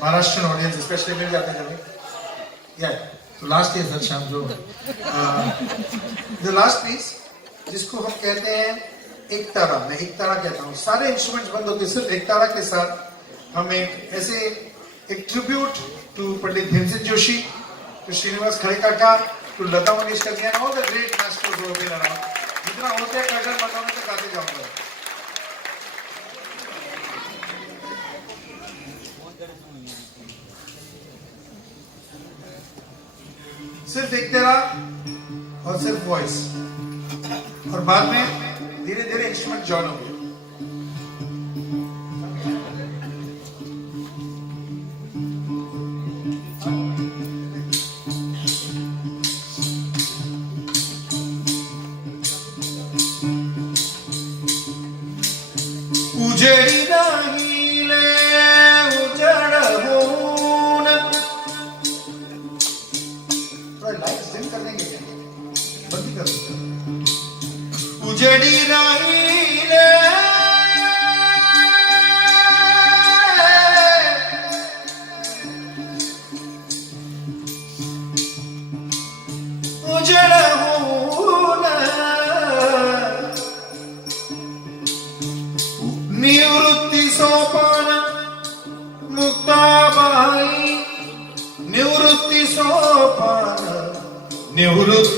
Maharashtrian audience, especially maybe आपने कभी yeah तो लास्ट सर शाम जो। द लास्ट पीस जिसको हम कहते हैं एक तारा मैं एक तारा कहता हूँ। सारे इंस्ट्रूमेंट्स बंद होते सिर्फ़ एक तारा के साथ हम एक ऐसे एक tribute to Pandit Bhimsen Joshi to Shrinivas Khade Kaka to Lata Mangeshkar ji all the great masters who have जितना होता है कर्टन बताने तक आते जाऊँगा। सिर्फ़ एक तेरा और सिर्फ़ वॉइस और बाद में धीरे धीरे इंस्ट्रूमेंट जॉइन हो गया। उजेडी थोड़ा लाइट्स डिम कर देंगे क्या बंद ही कर दो उजड़ी राहिले उजड़ होऊन Nehurut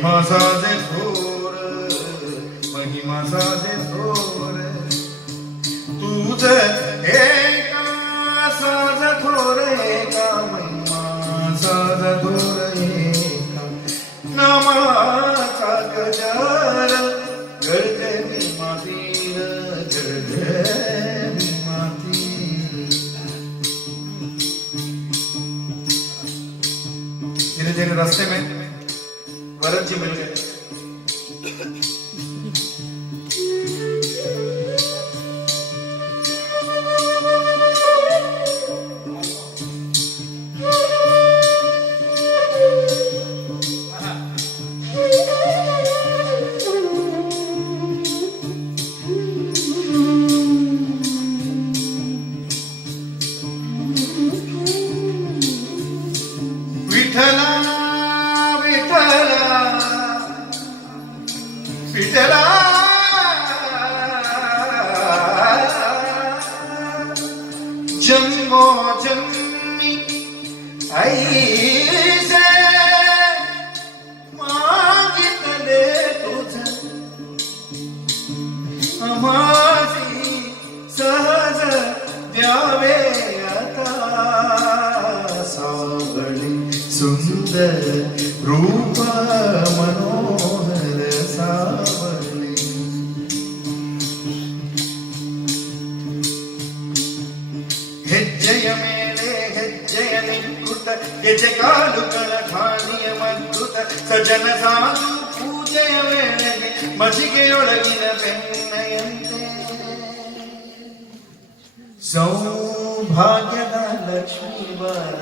महिमा साजे थोर महिमा साजे थोर तुझ एका साज थोर एका महिमा साज थोर एका नामाचा गजर गर्दे भीमातीन गर्दे भीमातीन धीरे धीरे रास्ते में भरत जी मिल गए। Stella! ಮದ್ದುತ ಸಜನ ಸಾಧು ಪೂಜೆಯ ವೇಳೆಗೆ ಮಜಿಗೆಯೊಳಗಿನ ಬೆಣ್ಣೆಯಂತೆ ಸೌಭಾಗ್ಯದ ಲಕ್ಷ್ಮೀ ಬಾರ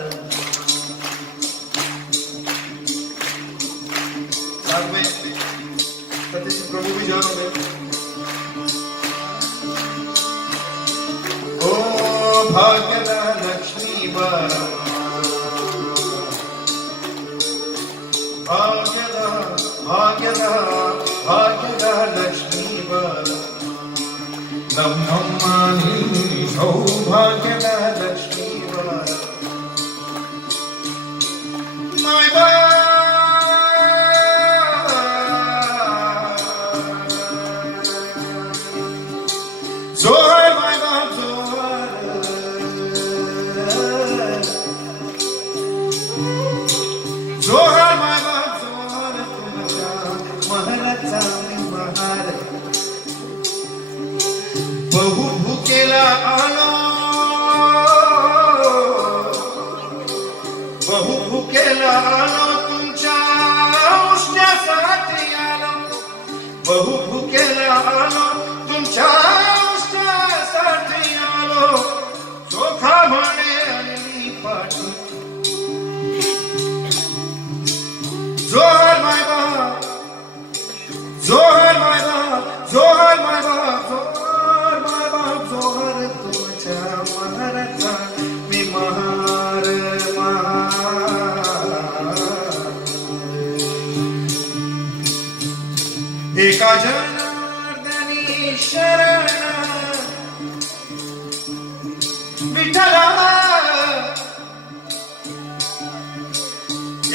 साथ में सतीश प्रभु भी जाओगे ओ ಭಾಗ್ಯದ ಲಕ್ಷ್ಮೀ ಬಾರ ಭಾಗ್ಯದ ಭಾಗ್ಯದ ಲಕ್ಷ್ಮೀ ಬಾಲಮ್ಮ. ನಮ್ಮಮ್ಮ ನೀ ಸೌಭಾಗ್ಯದ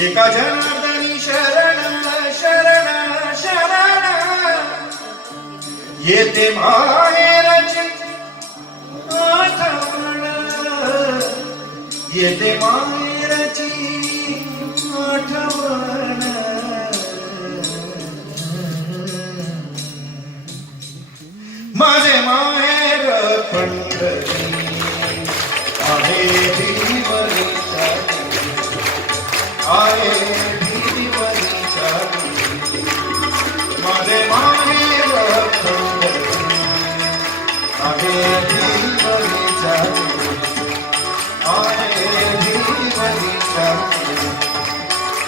एका जनार्दनी शरण शरण शरण. येते माहेरचे आठवण. येते माहेरची आठवण. माझे माहेर पंढरी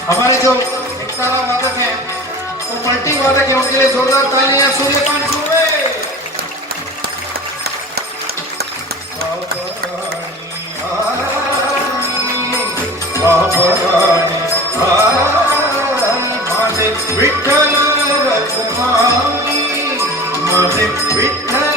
हमारे जो एक तारा वादक है, वो मल्टी वादक है, उनके लिए जोरदार तालियाँ सूर्यकांत सुरे माझे विठ्ठल रखुमाई விட்டல குமாரி விட்டல